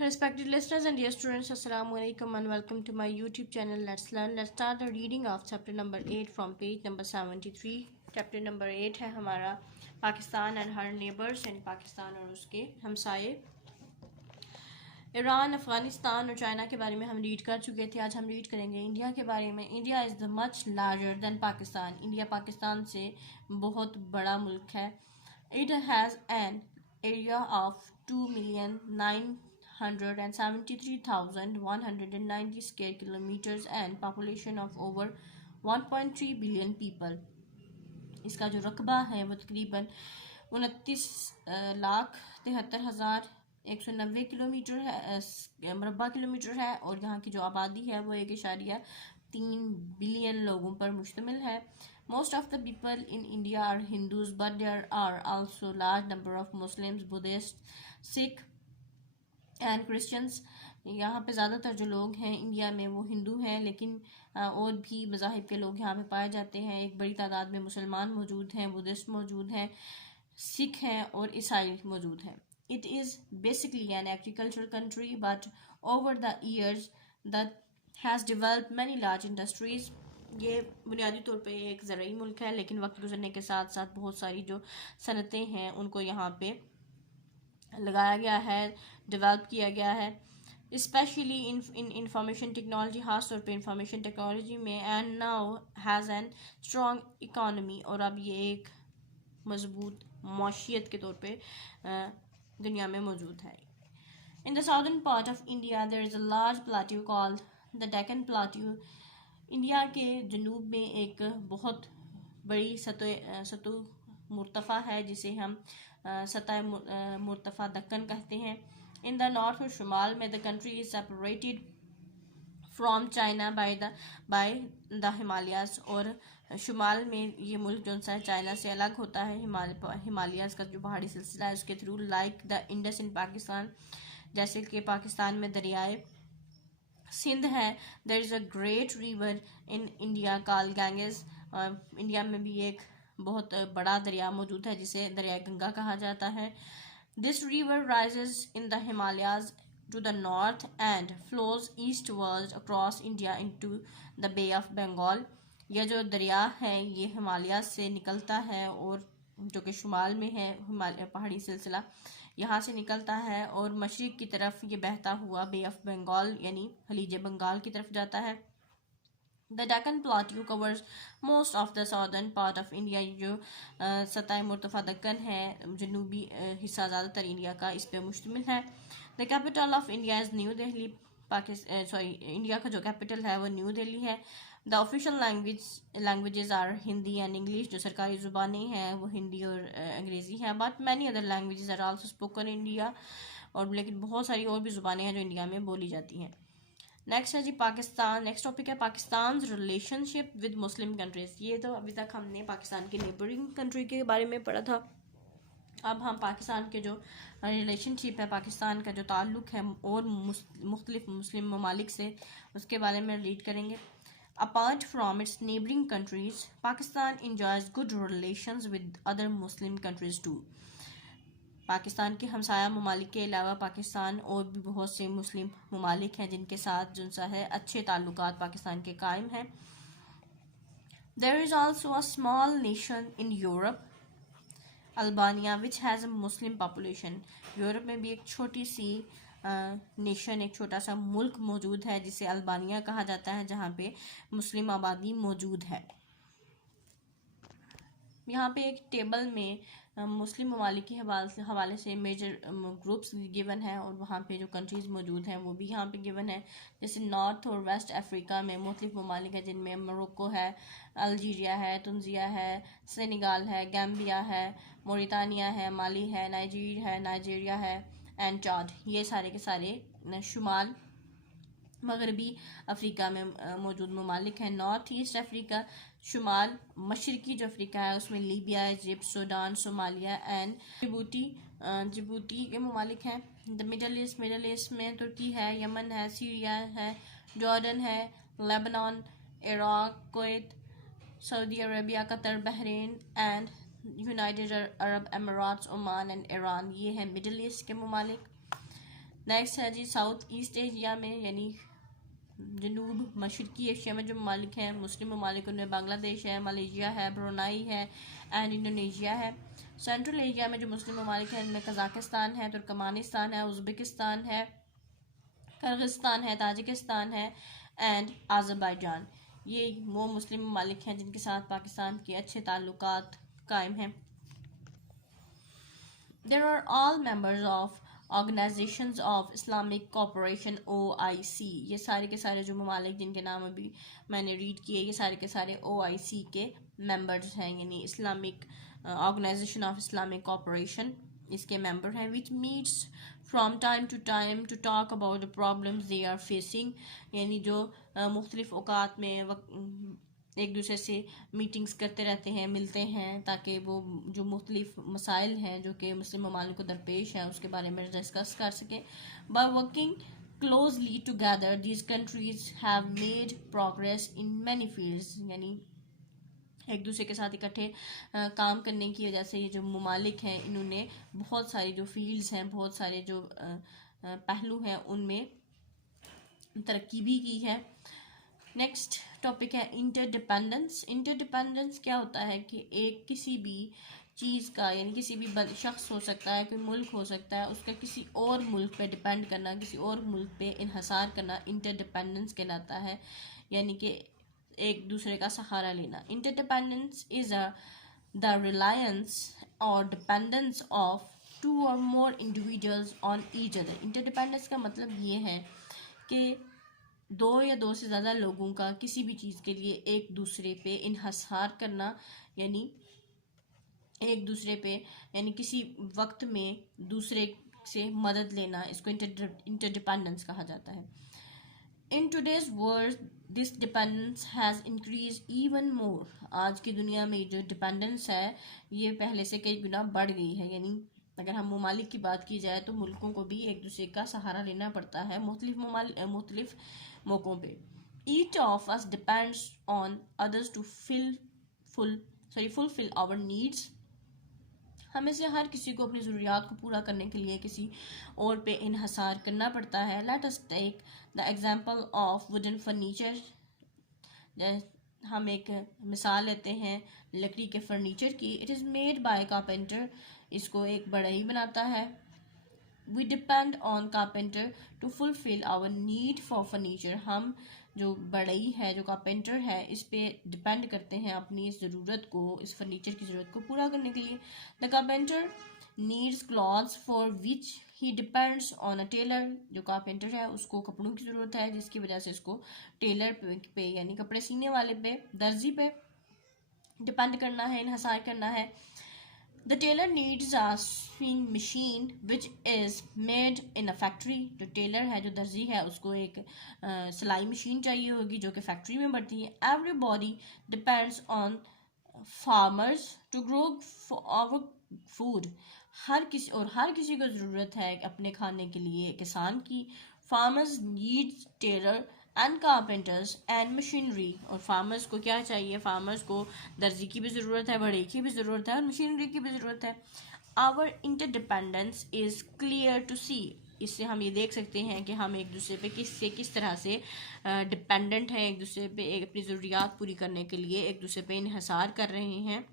Respected listeners and dear students, Assalamu alaikum and welcome to my YouTube channel. Let's learn. Let's start the reading of chapter number 8 from page number 73. Chapter number 8 है हमारा Pakistan and her neighbors यानी पाकिस्तान और उसके हमसाये। Iran, Afghanistan और China के बारे में हम रीड कर चुके थे। आज हम रीड करेंगे इंडिया के बारे में। India is the much larger than Pakistan. India Pakistan से बहुत बड़ा मुल्क है। It has an area of 2,973,190 square kilometers and population of over 1.3 billion people. इसका जो रकबा है वो तकरीबन 29,73,190 किलोमीटर है, मरबा किलोमीटर है, और यहाँ की जो आबादी है वो 1.3 बिलियन लोगों पर मुश्तमिल है। Most of the people in India are Hindus, but there are also large number of Muslims, Buddhists, Sikh and Christians. यहाँ पे ज़्यादातर जो लोग हैं इंडिया में वो हिंदू हैं, लेकिन और भी मज़ाहिब के लोग यहाँ पे पाए जाते हैं। एक बड़ी तादाद में मुसलमान मौजूद हैं, बुद्धिस्ट मौजूद हैं, सिख हैं और ईसाई मौजूद हैं। It is basically an agricultural country, but over the years that has developed many large industries. ये बुनियादी तौर पे एक ज़रूरी मुल्क है, लेकिन वक्त गुजरने के साथ साथ बहुत सारी जो सनतें हैं उनको यहाँ पे लगाया गया है, डेवलप किया गया है, स्पेशली इन इंफॉर्मेशन टेक्नोलॉजी, ख़ास तौर पे इंफॉर्मेशन टेक्नोलॉजी में। And now has an strong economy, और अब ये एक मजबूत मौशियत के तौर पे दुनिया में मौजूद है। In the southern part of India there is a large plateau called the Deccan plateau. India के जनूब में एक बहुत बड़ी सतह मुर्तफ़ा है जिसे हम सतह मुर्तफ़ा दक्कन कहते हैं। इन द नॉर्थ और शुमाल में the country is separated from China by the Himalayas, और शुमाल में ये मुल्क जो सा चाइना से अलग होता है हिमालयाज़ का जो पहाड़ी सिलसिला है उसके through, like the Indus in Pakistan, जैसे कि पाकिस्तान में दरियाए सिंध है। There is a great river in India called Ganges. India में भी एक बहुत बड़ा दरिया मौजूद है जिसे दरिया गंगा कहा जाता है। This river rises in the Himalayas to the north and flows eastward across India into the Bay of Bengal. यह जो दरिया है ये हिमालय से निकलता है और जो कि शुमाल में है, हिमालय पहाड़ी सिलसिला यहाँ से निकलता है और मशरिक की तरफ ये बहता हुआ बे ऑफ बंगाल यानी खलीज बंगाल की तरफ जाता है। The Deccan plateau covers most of the southern part of India. जो सतह मुर्तफ़ा दक्कन है, जनूबी हिस्सा ज़्यादातर इंडिया का इस पर मुश्तमिल है। The capital of India is New Delhi. India का जो कैपिटल है वो न्यू दिल्ली है। The official languages are Hindi and English. जो सरकारी ज़ुबानें हैं वो हिंदी और अंग्रेज़ी हैं, but many other languages are also spoken India, और लेकिन बहुत सारी और भी ज़ुबानें हैं जो इंडिया में बोली जाती हैं। नेक्स्ट है जी पाकिस्तान। नेक्स्ट टॉपिक है Pakistan relationship with Muslim countries. ये तो अभी तक हमने पाकिस्तान के नेबरिंग कंट्री के बारे में पढ़ा था। अब हम पाकिस्तान के जो रिलेशनशिप है, पाकिस्तान का जो ताल्लुक़ है और मुख्तलिफ मुस्लिम ममालिक से, उसके बारे में रीड करेंगे। Apart from its neighbouring countries, Pakistan enjoys good relations with other Muslim countries too. Pakistan के हमसाया ममालिक के अलावा पाकिस्तान और भी बहुत से मुस्लिम ममालिक हैं जिनके साथ जो सा है अच्छे ताल्लुकात पाकिस्तान के कायम हैं। There is also a small nation in Europe, Albania, which has a Muslim population. Europe में भी एक छोटी सी नेशन, एक छोटा सा मुल्क मौजूद है जिसे अल्बानिया कहा जाता है, जहाँ पे मुस्लिम आबादी मौजूद है। यहाँ पे एक टेबल में मुस्लिम ममालिक के हवाले से मेजर ग्रुप्स गिवन है, और वहाँ पे जो कंट्रीज़ मौजूद हैं वो भी यहाँ पे गिवन है। जैसे नॉर्थ और वेस्ट अफ्रीका में मुख्तलिफ ममालिक हैं जिनमें मोरक्को है, अल्जीरिया है, तुनिसिया है, सेनेगल है, गैम्बिया है, मोरितानिया है, माली है, नाइजीरिया है एंड चाद। ये सारे के सारे शुमाल मगरबी अफ्रीका में मौजूद ममालिक हैं। नॉर्थ ईस्ट अफ्रीका, शुमाल मशरकी जो अफ्रीका है उसमें Libya, Egypt, Sudan, Somalia and Djibouti के ममालिक हैं। द मिडल ईस्ट में तुर्की है, यमन है, सीरिया है, जॉर्डन है, Lebanon, Iraq, Kuwait, Saudi Arabia, Qatar, Bahrain and United Arab अमीरात, ओमान एंड ईरान। ये हैं मिडल ईस्ट के ममालिक। नेक्स्ट है जी साउथ ईस्ट एशिया में, यानी जनूब मशरकी एशिया में जो ममालिक हैं मुस्लिम ममालिक, उनमें बांग्लादेश है, मलेशिया है, ब्रुनाई है एंड इंडोनेशिया है। सेंट्रल एशिया में जो मुस्लिम ममालिक हैं इनमें कज़ाकिस्तान है, तुर्कमानिस्तान है, उज़्बेकिस्तान है, किर्गिस्तान है, ताजिकिस्तान है एंड आज़रबाईजान। ये वो मुस्लिम ममालिक हैं जिनके साथ पाकिस्तान के अच्छे ताल्लुकात कायम हैं। There are all members of Organizations of Islamic Cooperation OIC। ये सारे के सारे जो ममालिक जिनके नाम अभी मैंने रीड किए, ये सारे के सारे OIC के मेंबर्स हैं, यानी Islamic Organisation of Islamic Cooperation इसके मेंबर हैं। Which meets from time to talk about the problems they are facing, यानी जो मुख्तलिफ औकात में एक दूसरे से मीटिंग्स करते रहते हैं, मिलते हैं, ताकि वो जो मुख्तलिफ मसाइल हैं जो कि मुस्लिम ममालिक को दरपेश हैं उसके बारे में डिस्कस कर सकें। By working closely together these countries have made progress in many fields, यानी एक दूसरे के साथ इकट्ठे काम करने की वजह से ये जो ममालिक हैं इन्होंने बहुत सारी जो फील्ड्स हैं, बहुत सारे जो पहलू हैं उनमें तरक्की भी की है। नेक्स्ट टॉपिक है इंटरडिपेंडेंस। इंटरडिपेंडेंस क्या होता है कि एक किसी भी चीज़ का, यानी किसी भी शख्स हो सकता है, कोई मुल्क हो सकता है, उसका किसी और मुल्क पे डिपेंड करना, किसी और मुल्क पे इन्हसार करना इंटरडिपेंडेंस कहलाता है, यानी कि एक दूसरे का सहारा लेना। इंटरडिपेंडेंस इज द रिलायंस और डिपेंडेंस ऑफ टू और more individuals on each other. Interdependence का मतलब ये है कि दो या दो से ज़्यादा लोगों का किसी भी चीज़ के लिए एक दूसरे पे इन्हसार करना, यानी एक दूसरे पे, यानी किसी वक्त में दूसरे से मदद लेना, इसको इंटरडिपेंडेंस कहा जाता है। In today's world this dependence has increase even more. आज की दुनिया में जो डिपेंडेंस है ये पहले से कई गुना बढ़ गई है, यानी अगर हम ममालिक की बात की जाए तो मुल्कों को भी एक दूसरे का सहारा लेना पड़ता है मुख्तलिफ मौक़ों पे। Each of us depends on others to fulfil our needs. हमें से हर किसी को अपनी ज़रूरियात को पूरा करने के लिए किसी और पे इन्हसार करना पड़ता है। Let us take the example of wooden furniture. हम एक मिसाल लेते हैं लकड़ी के फर्नीचर की। It is made by carpenter. इसको एक बढ़ई बनाता है। We depend on carpenter to fulfil our need for furniture. हम जो बढ़ई है, जो कारपेंटर है, इस पे डिपेंड करते हैं अपनी इस ज़रूरत को, इस फर्नीचर की ज़रूरत को पूरा करने के लिए। The carpenter needs clothes for which he depends on a tailor. जो कारपेंटर है उसको कपड़ों की ज़रूरत है, जिसकी वजह से इसको टेलर पे यानी कपड़े सीने वाले पे, दर्जी पे डिपेंड करना है, इन्हसार करना है। The tailor needs a sewing machine which is made in a factory। जो टेलर है, जो दर्जी है, उसको एक सिलाई मशीन चाहिए होगी जो कि फैक्ट्री में बढ़ती है। Everybody depends on farmers to grow our food। हर किसी को ज़रूरत है अपने खाने के लिए किसान की। Farmers need tailor and carpenters and machinery. और फार्मर्स को क्या चाहिए? फार्मर्स को दर्जी की भी ज़रूरत है, बढ़ई की भी ज़रूरत है और मशीनरी की भी ज़रूरत है। Our interdependence is clear to see. इससे हम ये देख सकते हैं कि हम एक दूसरे पे किस तरह से डिपेंडेंट हैं, एक दूसरे पे एक अपनी ज़रूरियात पूरी करने के लिए एक दूसरे पे इन्हसार कर रहे हैं।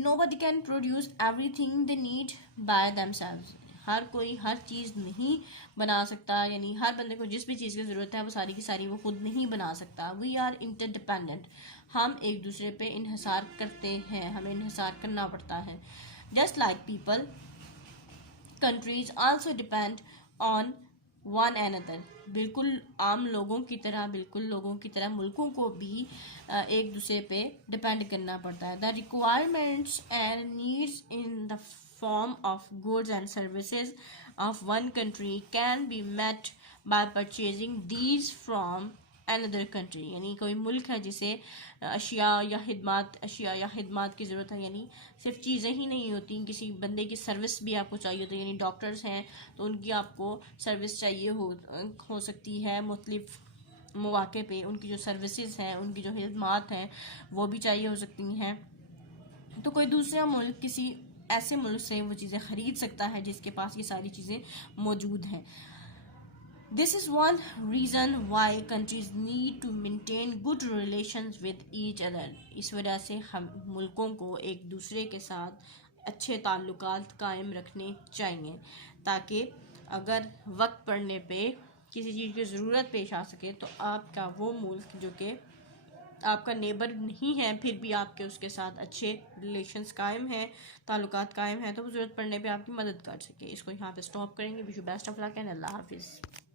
Nobody can produce everything they need by themselves। हर कोई हर चीज़ नहीं बना सकता, यानी हर बंदे को जिस भी चीज़ की ज़रूरत है वो सारी की सारी वो खुद नहीं बना सकता। We are interdependent. हम एक दूसरे पे इन्हसार करते हैं, हमें इन्हसार करना पड़ता है। Just like people countries also depend on one another. बिल्कुल लोगों की तरह मुल्कों को भी एक दूसरे पे डिपेंड करना पड़ता है। The requirements and needs in the form of goods and services of one country can be met by purchasing these from another country। यानी कोई मुल्क है जिसे अशिया या हिदमात की ज़रूरत है, यानी सिर्फ चीज़ें ही नहीं होती, किसी बंदे की सर्विस भी आपको चाहिए होती है। यानी डॉक्टर्स हैं तो उनकी आपको सर्विस चाहिए हो सकती है, मुख्तलिफ मौके पे उनकी जो सर्विसेज हैं, उनकी जो हिदमात हैं वो भी चाहिए हो सकती हैं। तो कोई दूसरा मुल्क किसी ऐसे मुल्क से वो चीज़ें ख़रीद सकता है जिसके पास ये सारी चीज़ें मौजूद हैं। This is one reason why countries need to maintain good relations with each other. इस वजह से हम मुल्कों को एक दूसरे के साथ अच्छे ताल्लुकात कायम रखने चाहिए, ताकि अगर वक्त पड़ने पे किसी चीज़ की ज़रूरत पेश आ सके तो आपका वो मुल्क जो कि आपका नेबर नहीं है फिर भी आपके उसके साथ अच्छे रिलेशंस कायम हैं, ताल्लुकात कायम हैं, तो वो ज़रूरत पड़ने पे आपकी मदद कर सके। इसको यहाँ पे स्टॉप करेंगे। Wish you best of luck and अल्लाह हाफिज़।